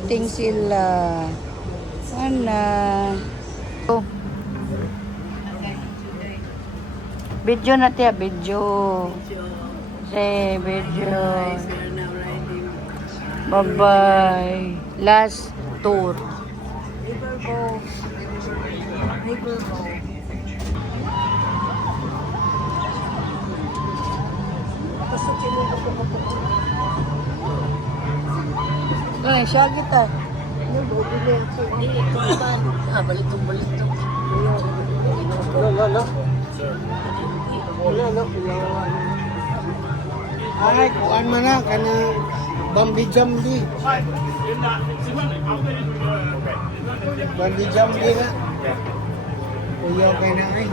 Shooting sila. Ana. Oh, video na tiya, video. Say, video. Bye-bye. Last tour. Riverboat. Riverboat. Pasukin mo ako. Eh, siya kita. Ano, bobili ako. Balitong. Wala. Ay, kuan man na, kana bambi-jambi. Bambi-jambi na. Uyaw kay na ay.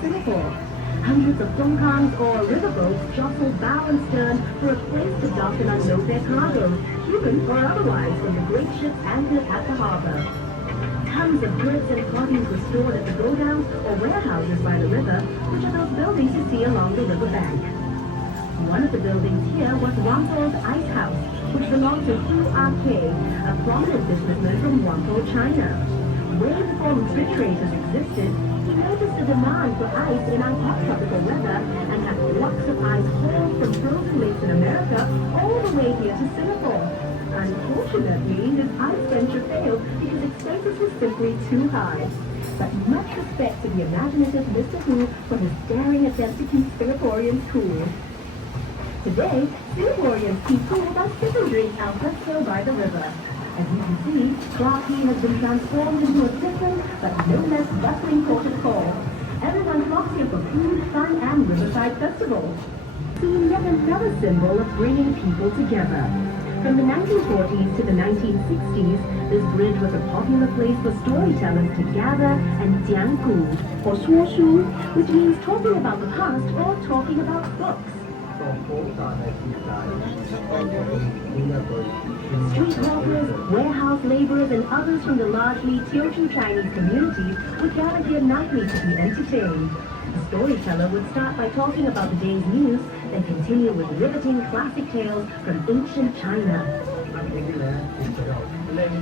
Singapore. Hundreds of dongkans or riverboats jostle bow and stern for a place to dock and unload their cargo, human or otherwise, when the great ships anchored at the harbor. Tons of goods and produce were stored at the godowns or warehouses by the river, which are those buildings you see along the river bank. One of the buildings here was Whampoa's Ice House, which belonged to Hu Ah-kay, a prominent businessman from Whampoa, China. Way before refrigerators existed, he noticed a demand for ice in our hot tropical weather and had blocks of ice hauled from frozen lakes in America all the way here to Singapore. Unfortunately, this ice venture failed because expenses were simply too high. But much respect to the imaginative Mr. Hu for his daring attempt to keep Singaporeans cool. Today, Singaporeans keep cool by sipping drink out Hill by the river. As you can see, Clarke Quay has been transformed into a different but no less bustling port of call. Everyone flocks here for food, fun, and riverside festivals. Seen yet another symbol of bringing people together. From the 1940s to the 1960s, this bridge was a popular place for storytellers to gather and jianggu, or shuoshu, which means talking about the past or talking about books. Street hawkers, warehouse laborers, and others from the largely Teochew Chinese community would gather here nightly to be entertained. The storyteller would start by talking about the day's news, then continue with riveting classic tales from ancient China.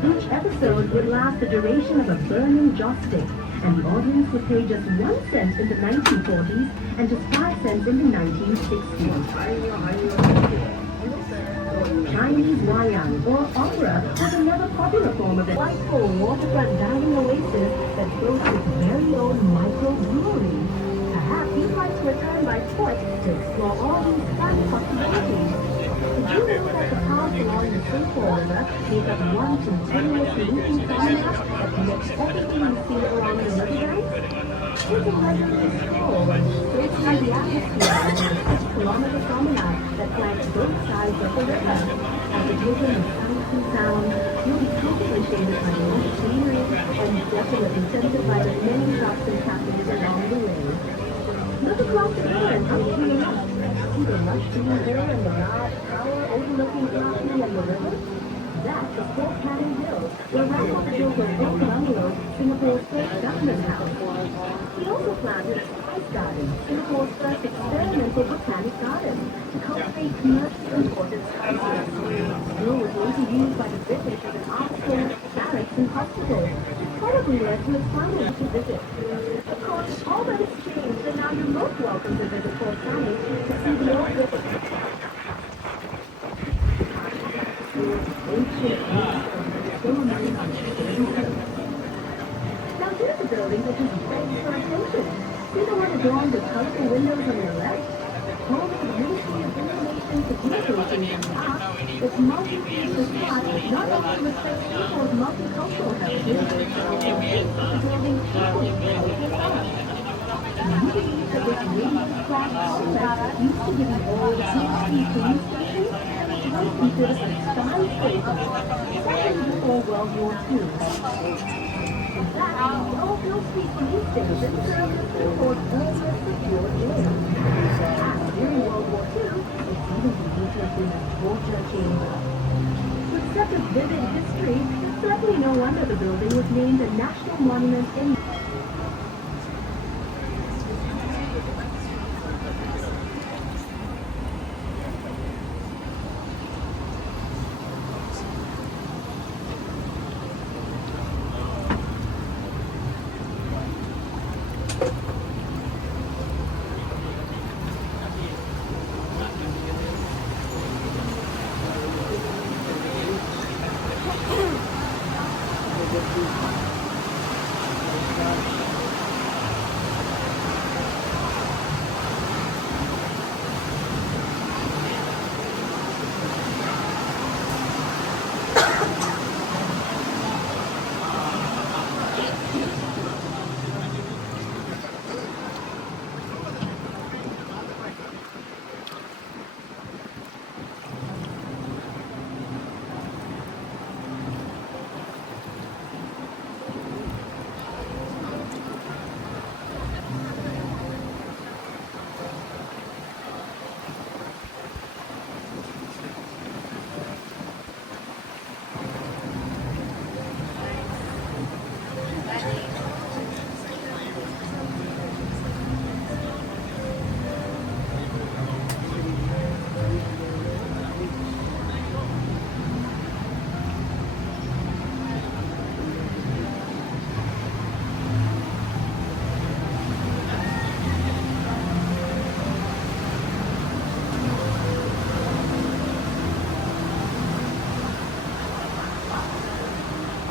Each episode would last the duration of a burning joss stick, and the audience would pay just 1 cent in the 1940s and just 5 cents in the 1960s. Chinese wayang, or opera, was another popular form of the delightful waterfront dining oasis that boasts its very own microbrewery. Perhaps you'd like to return by foot to explore all these fun possibilities. Did you know that the paths along the Singapore River make up one continuous looping promenade that connects everything you see along the riverbank? Take a leisurely stroll and soak in the atmosphere along the 6-kilometer promenade that flanks both sides of the river. After taking the sights and sounds, you'll be comfortably shaded by the lush scenery and definitely tempted by the many shops and cafes along the way. Look across the river and up to your left. See the lush green hill and the large tower overlooking Clarke Quay and the river? That's the Fort Canning Hill, where Randolph built a full bungalow, Singapore's first government house. He also planted a spice garden, Singapore's first experimental botanic garden, to cultivate commercially imported spices. The hill was later used by the British as an art school, barracks, and hospital, which probably led to its final to visit. Of course, all that has changed, and now you're most welcome to visit Fort Canning to see the old river. Now here's a building that just begs for attention. See the one adorned with colorful windows on your left? Home to the Ministry of Information, Communications and Arts, this multi-feature spot not only respects Singapore's multicultural heritage, but also aims at building equally cultural arts. You believe that this radiant flat complex used to be the old PhD police station? One featured a skyscraper, especially before World War II. In fact, the old Hill Street police station served as Singapore's earliest secure jail. And during World War II, it even featured in a torture chamber. With such a vivid history, it's certainly no wonder the building was named a national monument in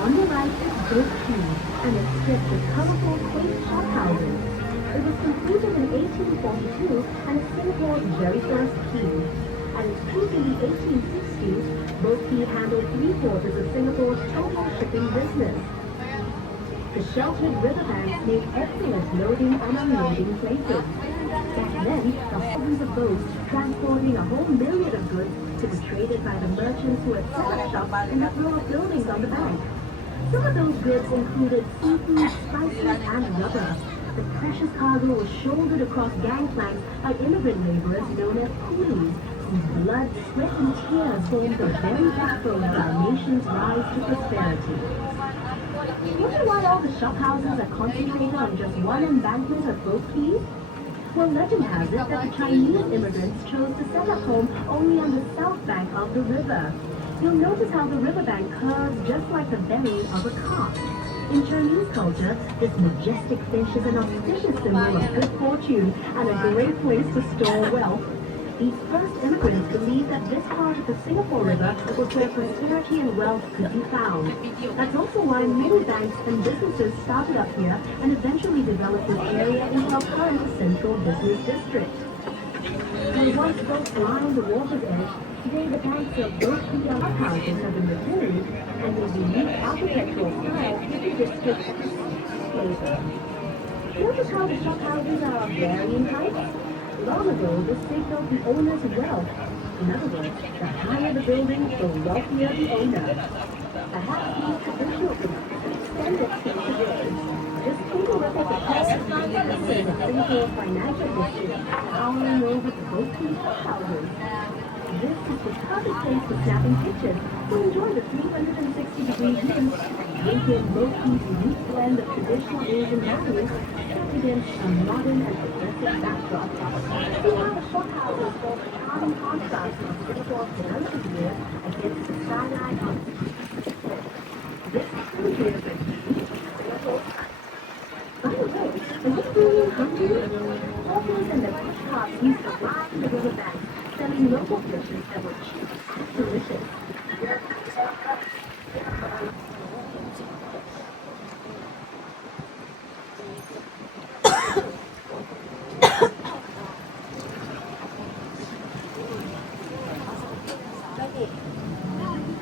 On the right is Brook Quay, and it's stripped with colorful, quaint shop houses. It was completed in 1842 and is Singapore's very first quay. At its peak in the 1860s, Brook Quay handled three-quarters of Singapore's total shipping business. The sheltered riverbanks made excellent loading and unloading places. Back then, the thousands of boats transporting a whole million of goods to be traded by the merchants who had set up shop in the row of buildings on the bank. Some of those goods included seafood, spices, and rubber. The precious cargo was shouldered across gangplanks by immigrant laborers known as coolies, whose blood, sweat, and tears formed the very backbone of our nation's rise to prosperity. Wonder why all the shop houses are concentrated on just one embankment of Brook Quay? Well, legend has it that the Chinese immigrants chose to set up home only on the south bank of the river. You'll notice how the riverbank curves just like the belly of a cock. In Chinese culture, this majestic fish is an auspicious symbol of good fortune and a great place to store wealth. These first immigrants believed that this part of the Singapore River was where prosperity and wealth could be found. That's also why many banks and businesses started up here and eventually developed this area into our current central business district. There once boats lined the water's edge. Today the banks of both the shop houses have been removed and the unique architectural style of the district flavor. Notice how the shop houses are of varying heights. Long ago, this signaled the owner's wealth. In other words, the higher the building, the wealthier the owner. Perhaps these traditional beliefs extend it to today. Just take a look at the tallest building of Singapore's financial district, towering over the Brook Quay shop houses. This is the perfect place for snapping pictures to enjoy the 360-degree view and take in Brook Quay's unique blend of traditional Asian values set against a modern and progressive backdrop. See how the shop houses form a charming contrast of Singapore's development here against the skyline of this truly is a unique Singapore sight. By the way, are you feeling hungry? Hawkers and the push carts used to ride the riverbank, selling local dishes that were cheap and delicious.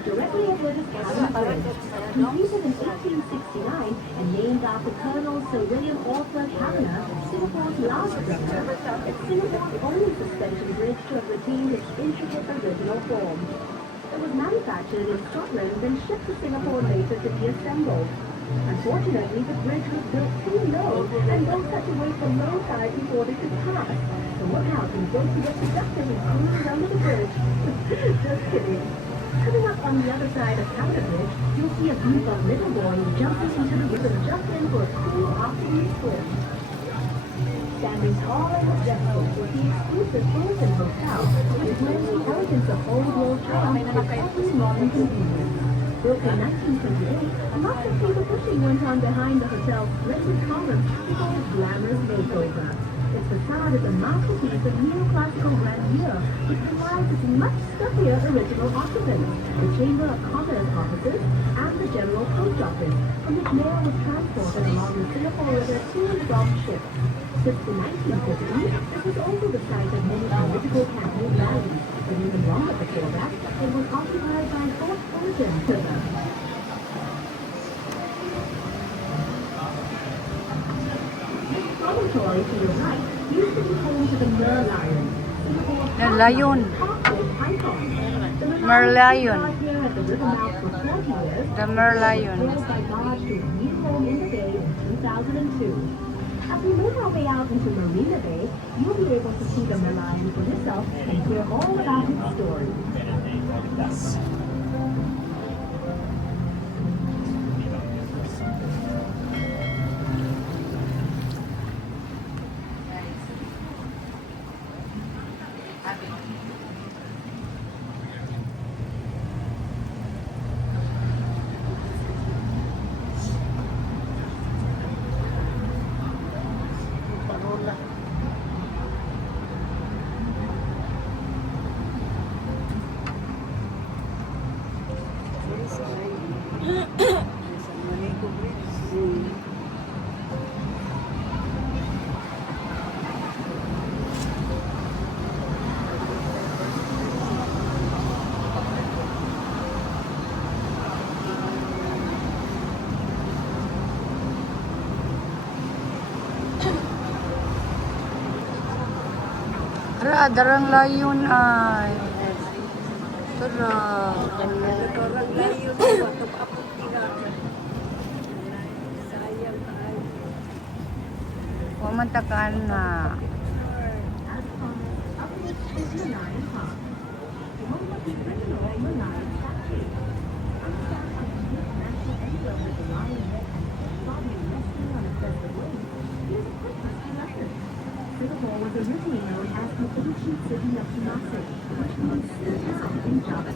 Directly over the Cabinet Bridge, completed in 1869 and named after Colonel Sir William Arthur Cavanagh, Singapore's last governor, it's Singapore's only suspension bridge to have retained its intricate original form. It was manufactured in Scotland and shipped to Singapore later to be assembled. Unfortunately, the bridge was built too low and those had to wait for low tide before they could pass. So look out and go to get productive and cruise under the bridge. Just kidding. Coming up on the other side of Cabinet Bridge, you'll see a group of little boys jumping into the river just in for a cool afternoon swim. Standing tall and majestic is the exclusive Fullerton Hotel, which blends the elegance of old world charm with every modern convenience. Built in 1928, lots of people pushing went on behind the hotel's splendid column before its glamorous makeover. Its facade is a masterpiece of neoclassical grandeur, which belies its much stuffier original occupants, the Chamber of Commerce offices, and the General Post Office. office, from which mail was transported along the Singapore River to and from ships. Since the 1950s, this was also the site of many political campaign rallies, but even longer before that, it was occupied by Fort Fulton River. Promontory to your right used to be home to the Merlion. The lion. Merlion. The Merlion. As we move our way out into Marina Bay, you'll be able to see the Merlion for yourself and hear all about its story. Parola. Tara, darang layon ay. Tara. Pumantakaan na. Singapore was originally known as the ancient city of Temasek, which means the town in Java.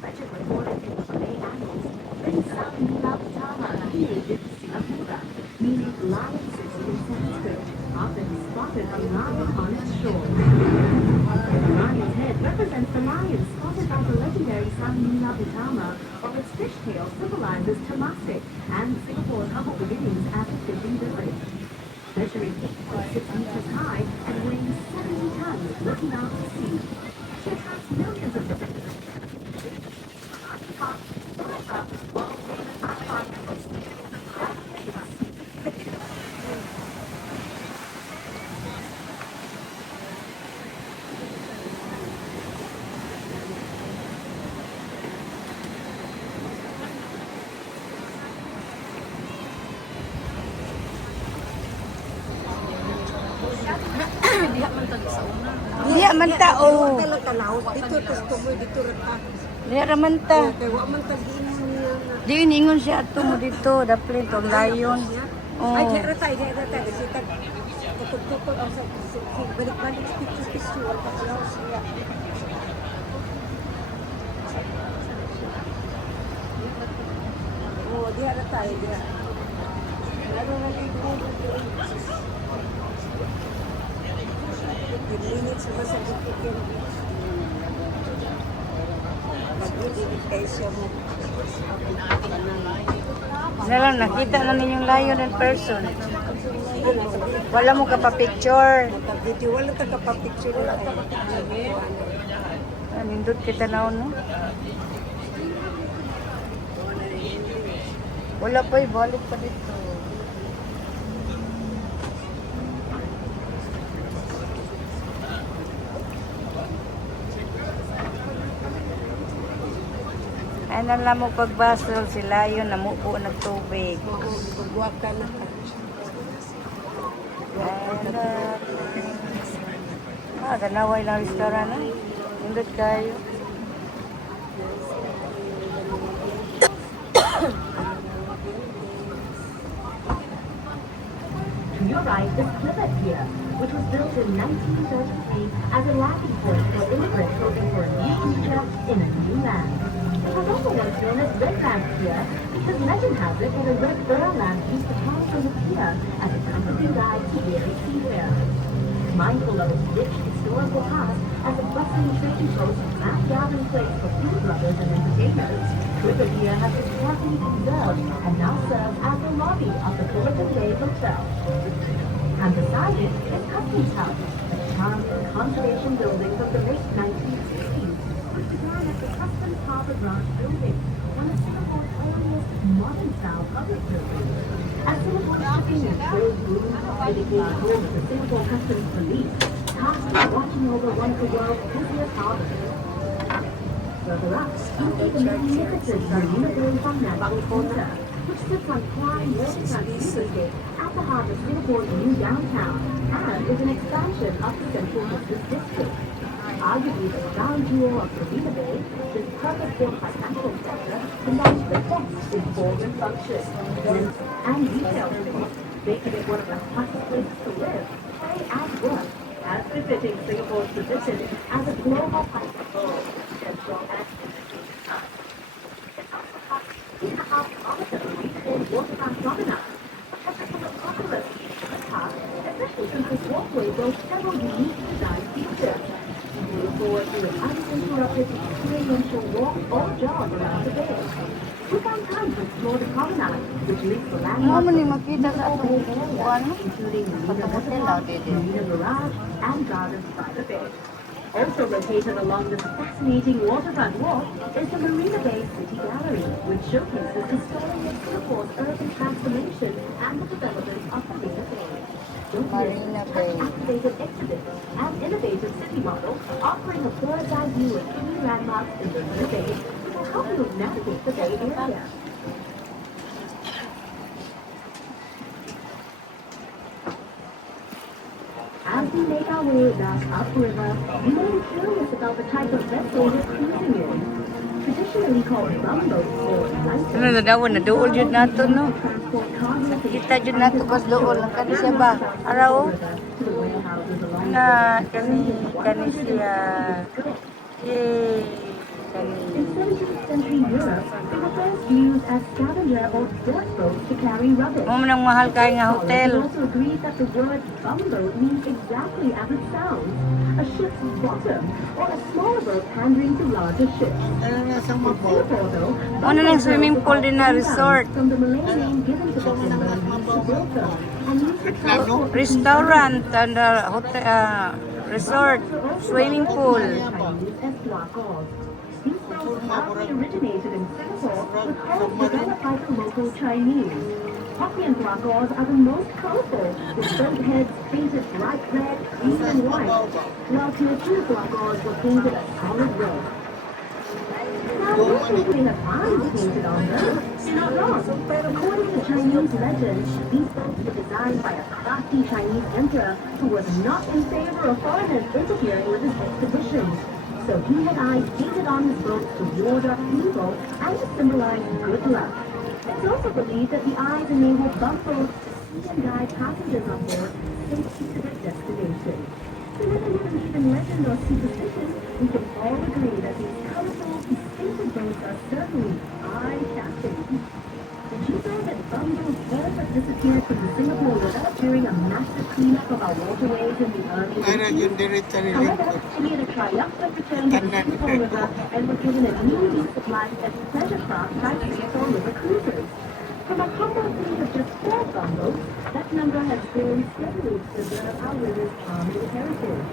Legend recorded in Malay annals, many South Nilapitama created Singapura, meaning lion city in Sanskrit, often spotted a lion on its shore. The lion's head represents the lion spotted by the legendary South Nilapitama, while its fishtail symbolizes Temasek and Singapore's humble beginnings as a fishing village. Measuring 8.6 meters high and weighing 70 tons, looking out to sea. She attracts millions of visitors. Diya man ta o. Dito, tas tumoy, dito rata. Diya raman ta. Kaya wa man tagiin mo niya na. Di ingon siya ato mo dito, daplin tong layon. Ay, di Oh. rata, di rata. Kasi tutupol ang sa balik-balik, picture, wala pa siya. Oo, di rata, di rata. Meron na kayo po. 15 minutes naman sa bukikin. Mag-ibig kayo siya mo. Nalang nakita na ninyong layon in person. Wala mo ka pa picture. Video, wala tagapapicture na ako. Nindot kita na no. Wala pa balik pa dito. Ay nalang mo pagbasol sila yun, namupo nagtubig. Pagbuwag ka na ka. Ganaway lang restaurant na. Nindot kayo. To your right is Plymouth Pier, which was built in 1933 as a landing point for immigrants looking for a new future in a new land. It was also once known as Red Lamp Pier because legend has it that a red oil lamp used to pass from the pier as a comforting guide to weary seafarers. Mindful of its rich historical past as a bustling trading post, Matt Galvin Place for food lovers and entertainers, Riviera has been carefully preserved and now serves as the lobby of the Fullerton Bay Hotel. And beside it is Customs House, a charming conservation building from the late 1960s, which began as the Customs Harbor Branch building, one of Singapore's earliest modern-style public buildings. As Singapore's shipping and trade boomed, it became home of the Singapore Customs Police, tasked with watching over one of the world's busiest harbors. Further up, you see the magnificent Marina Bay Funnational Center, which sits on prime waterfront estate at the heart of Singapore's new downtown and is an expansion of the Central Business District. Arguably the crown jewel of Marina Bay, this purpose-built financial center combines the best in ballroom function, events, and retail space, making it one of the hottest places to live, play, and work, as befitting Singapore's position as a global hub for central and it's also hot 3.5 kilometers of reclaimed waterfront promenade, which has become a popular feature of the park, especially since this walkway boasts several unique design features. You look forward to an uninterrupted experiential walk or jog around the bay. We found time to explore the promenade, which links the Mo man landmarks ni makita sa atong kuan, including Marina pagka-hotel Hotel, dito. Marina Barrage, and Gardens by the Bay. Also located along this fascinating waterfront walk is the Marina Bay City Gallery, which showcases the story of Singapore's urban transformation and the development of Marina Bay. Marina Bay. Activated exhibit and innovative city model offering a bird's-eye view of key landmarks in the Marina Bay, which will help you navigate the Bay Area. As we make our way back upriver, you may be curious about the type of vessel we're cruising in. Traditionally called bumboats or lighters, Ano na daw na duol jud nato no. transport cargo and Kita jud nato kas duol lang kani siya ba. Araw to the warehouses along na kani siya. Yay. Kani. In 17th century Europe, they were first used as scavenger or dirt boats to carry rubbish. Mo man ang mahal kay nga Scholars hotel. also agree that the word bumboat means exactly as it sounds, a ship's bottom, or a smaller boat pandering to larger ships. In Singapore, though, Mo na lang swimming pool din na resort. from the Malay name given to the symbol used to build them, and used to transport Restaurant and hotel resort, swimming pool. Chinese as glagos. These boats probably originated in Singapore with hulls developed by the local Chinese. Hokkien glagos are the most colorful, with boat heads painted bright red, green, and white, while Teochew glagos were painted a solid red. Now, most people have eyes painted on them. You're not wrong. According to Chinese legend, these boats were designed by a crafty Chinese emperor who was not in favor of foreigners interfering with his expeditions. So he had eyes painted on his boat to ward off evil and to symbolize good luck. It's also believed that the eyes enable bumboats to see and guide passengers on board safely to their destination. So whether you believe in legend or superstition, we can all agree that these colorful, distinctive boats are certainly eye-catching. Did you know that bumboats first disappeared from Singapore River during a massive cleanup of our waterways in the early 80s? However, they made a triumphant return to the Singapore River and were given a new lease of life as pleasure craft by Singapore River Cruisers. From a humble fleet of just 4 bumboats, that number has grown steadily to preserve our river's charming heritage.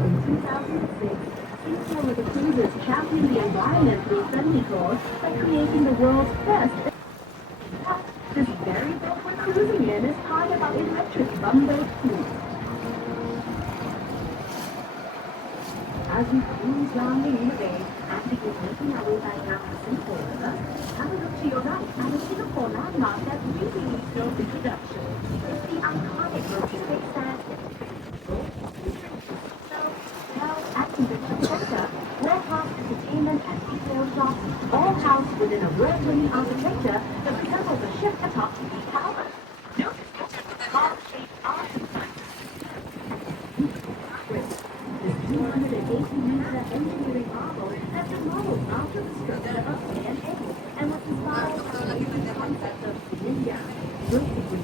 In 2006, Singapore River Cruisers championed the environmentally friendly cause by creating the world's first. This very boat we're cruising in is part of our electric bumboat fleet. As we cruise down Marina Bay and begin making our way back down the Singapore River, have a look to your right at a Singapore landmark that really needs no introduction. It's the iconic Merchant Bay Sands. At Convention Center, warehouse, entertainment, and retail shops, all housed within a world-winning architecture that resembles a ship atop the tower. Notice the car-shaped arch inside. This 280-meter engineering marvel has been modeled after the structure of CNA and was inspired by the concept of India, basically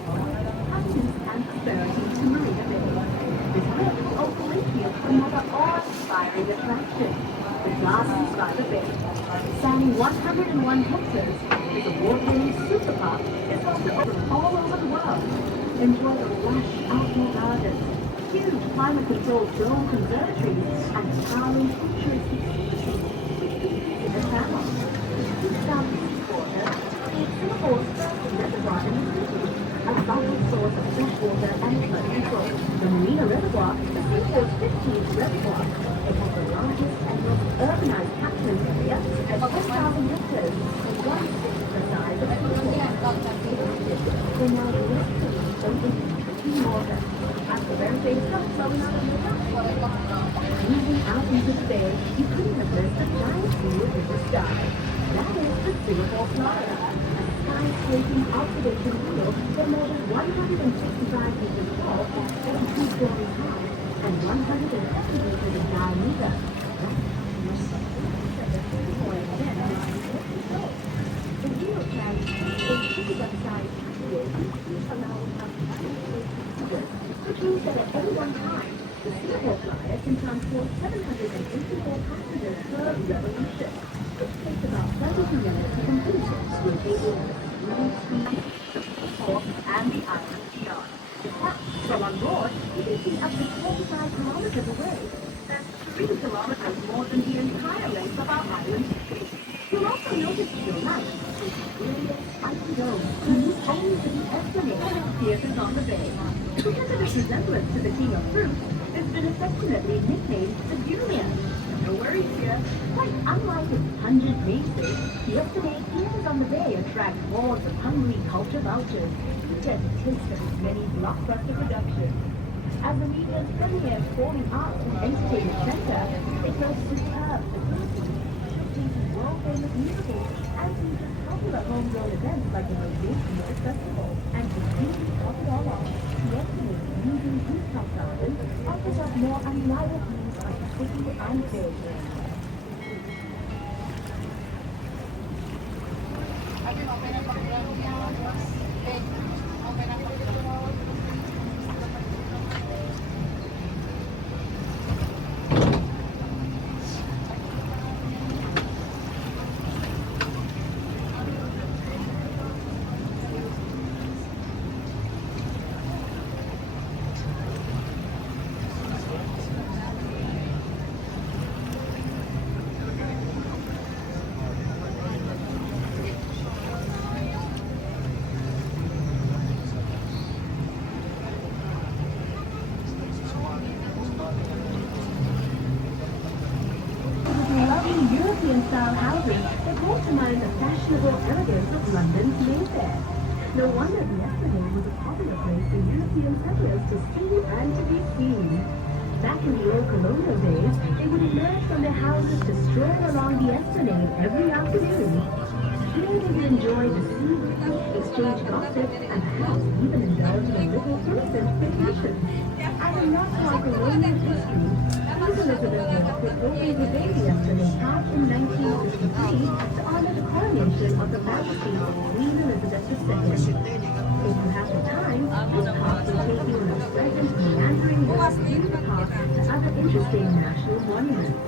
happiness and prosperity to Marina Bay. This bridge will open Wakefield to another awe-inspiring attraction, the Gardens by the Bay. spanning 101 hectares, this award-winning super park is also all over the world. Enjoy the lush outdoor gardens, huge climate-controlled dome conservatories, and towering futuristic in the channel. Southeast Quarter is Singapore's first reservoir in the city, a vital source of fresh water and flood control. The Marina Reservoir is Singapore's 15th reservoir. It has the largest and most urbanized catchment area at 10,000 hectares and one-sixth the size of Singapore. We're now directly over clean water. As the very famous stuff flowing out of the top. Moving out into the bay, you couldn't have missed a giant view in the sky. That is the Singapore Flyer, a skyscraping observation wheel that measures 165 meters tall, 82 stories high, and 150 meters in diameter. The wheel carries a two website allowing up to 2 which means that at any one time, the Singapore Flyer can transport 784 passengers per revolution, which takes about 32 minutes to completion with able smooth speed, support, and the island beyond. In fact, from on board, you can see up to 45 kilometers away. That's 3 kilometers more than the entire length of our island space. You'll also notice to your right, this brilliant spiky dome, unique only to the Esplanade theaters on the bay. Because of its resemblance to the King of Fruit, it's been affectionately nicknamed the Durian. No worries here. Quite unlike its pungent namesake, the Esplanade theaters on the bay attract hordes of hungry culture vultures who get a taste of its many blockbuster productions. As the media's premier performing arts and entertainment center, it boasts superb facilities, showcasing world-famous musicals and features popular homegrown events like the Motivation Music Festival. And to really top it all off, the Esplanade Museum Rooftop Garden offers up more unrivaled views of the city and theater. European-style houses that brought to mind the fashionable elegance of London's Mayfair. No wonder the Esplanade was a popular place for European settlers to see and to be seen. Back in the old colonial days, they would emerge from their houses to stroll along the Esplanade every afternoon. Here they would enjoy the sea, exchange gossip, and perhaps even indulge in a little innocent vacation. As a mark of our colonial history, Queen Elizabeth Walk was opened the baby Esplanade Park in 1953 to honor the coronation of the Majesty of Queen Elizabeth II. If you have the time, this park will take you on a pleasant, meandering walk through the park to other interesting national monuments.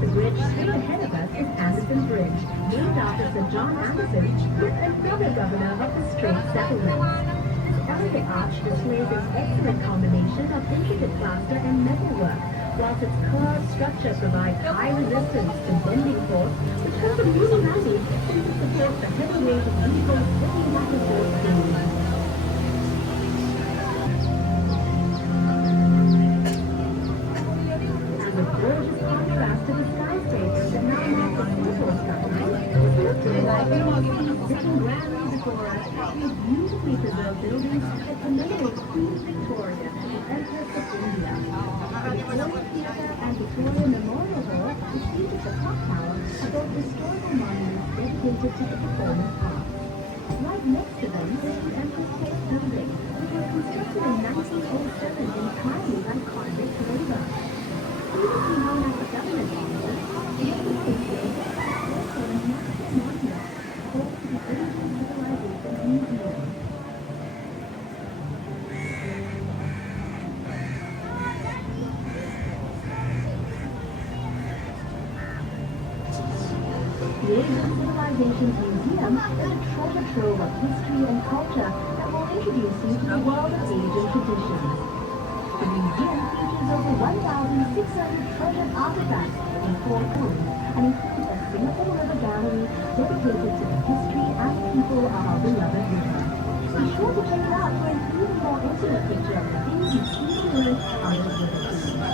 The bridge straight ahead of us is Anderson Bridge, named after Sir John Anderson, yet another governor of the Strait Settlement. This elegant arch displays its excellent combination of intricate plaster and metalwork, whilst its curved structure provides high resistance to bending force, which has a really handy since it supports the heavy weight of vehicles swinging back and forth beams. Gorgeous contrast to the skyscrapers that now mark the Singapore skyline, it's looking like we will see sitting grandly before us these beautifully preserved buildings that commemorate Queen Victoria and the Empress of India. The Victoria Theatre and Victoria Memorial Hall, which each at the clock tower, are both historical monuments dedicated to the performing arts. Right next to them is the Empress Place building, which was constructed in 1907 entirely by convict labor. Previously known as the government offices, the Empress Place building is also a national monument home to the Asian Civilization Museum. The Asian Civilizations Museum is a treasure trove of history and culture that will introduce you to the world of Asian traditions. The museum features over 1,600 treasured artifacts in 4 tones and includes a Singapore River gallery dedicated to the history and people of our beloved river. Be sure to check it out for an even more intimate picture of the things you see and learn on the river cruise.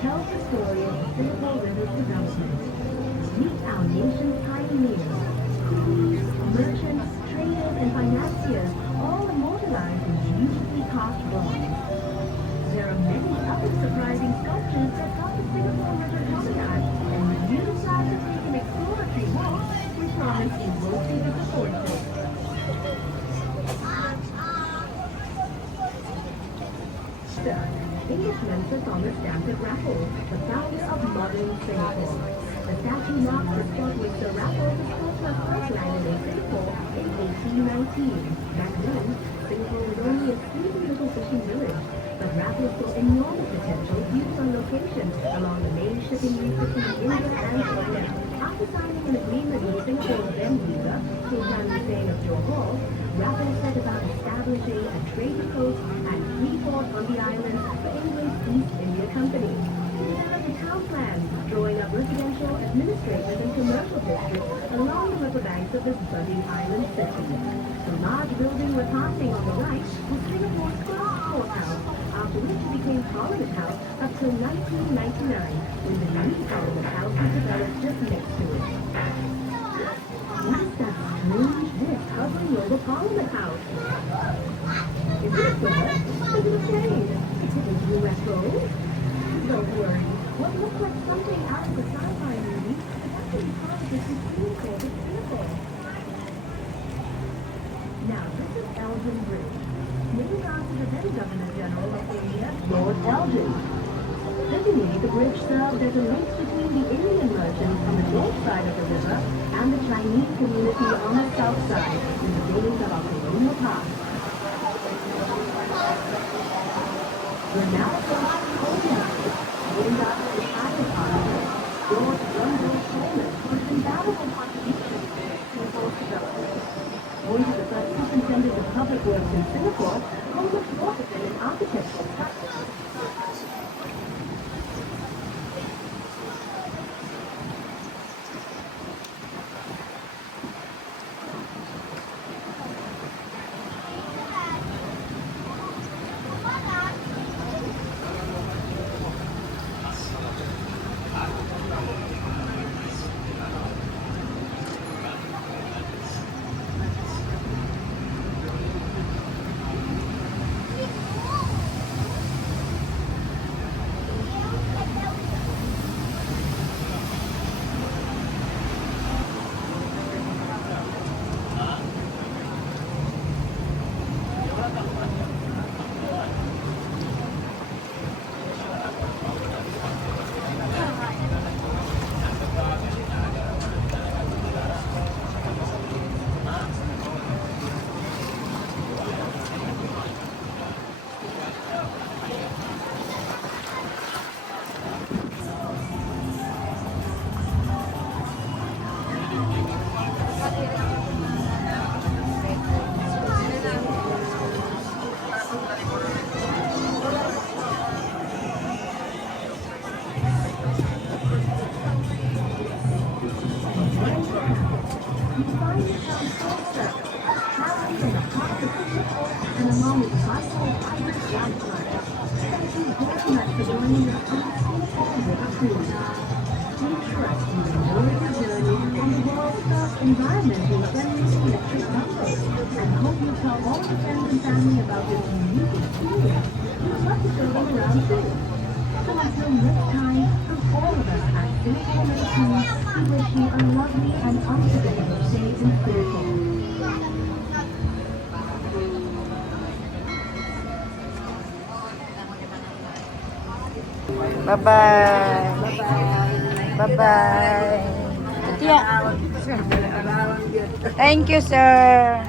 Tells the story of the Singapore River's development. Meet our nation's pioneers, queens, merchants, traders, and financiers, all immortalized in beautifully carved bronze. There are many other surprising sculptures that help the Singapore River promenade, and when you decide to take an exploratory walk, we promise you won't be disappointed. Englishman Sir Thomas Stamford Raffles, the founder of modern Singapore. The statue marks the spot where Sir Raffles was first landed in Singapore in 1819. Back then, Singapore was only a sleepy little fishing village, but Raffles saw enormous potential due to a location along the main shipping route between India and China. After signing an agreement with Singapore's then leader, Sultan Hussein of Johor, Raffles set about establishing a trading post and free port on the island for England's East India Company. He developed a town plan, drawing up residential, administrative, and commercial districts along the riverbanks of this budding island city. The large building we're passing on the right was Singapore's first courthouse, after which it became Parliament House up till 1999, when the new Parliament House was developed just next to it. What is that strange mist hovering over Parliament House? Is it a bird? Is it a plane? Is it a UFO? Don't worry. What looks like something out of a sci-fi movie is actually part of the Supreme Court of Singapore. Now, this is Elgin Bridge. Named after the then Governor General of India, Lord Elgin. Originally, the bridge served as a link between the Indian merchants on the north side of the river and the Chinese community on the south side in the days of our colonial past. We're now approaching Korea, named after the Italian pioneer, George Rundle Coleman, whose invaluable contributions to Singapore's development. One of the first superintendents of public works in Singapore, Coleman focused in architectural practice. Environmentally friendly electric buses, and hope you tell all your friends and family about this unique experience. We'd love to show them around too. So until next time, from all of us at Singapore Medicine, we wish you a lovely and unforgettable stay in Singapore. Bye-bye. Bye-bye. Tiya. Thank you, sir.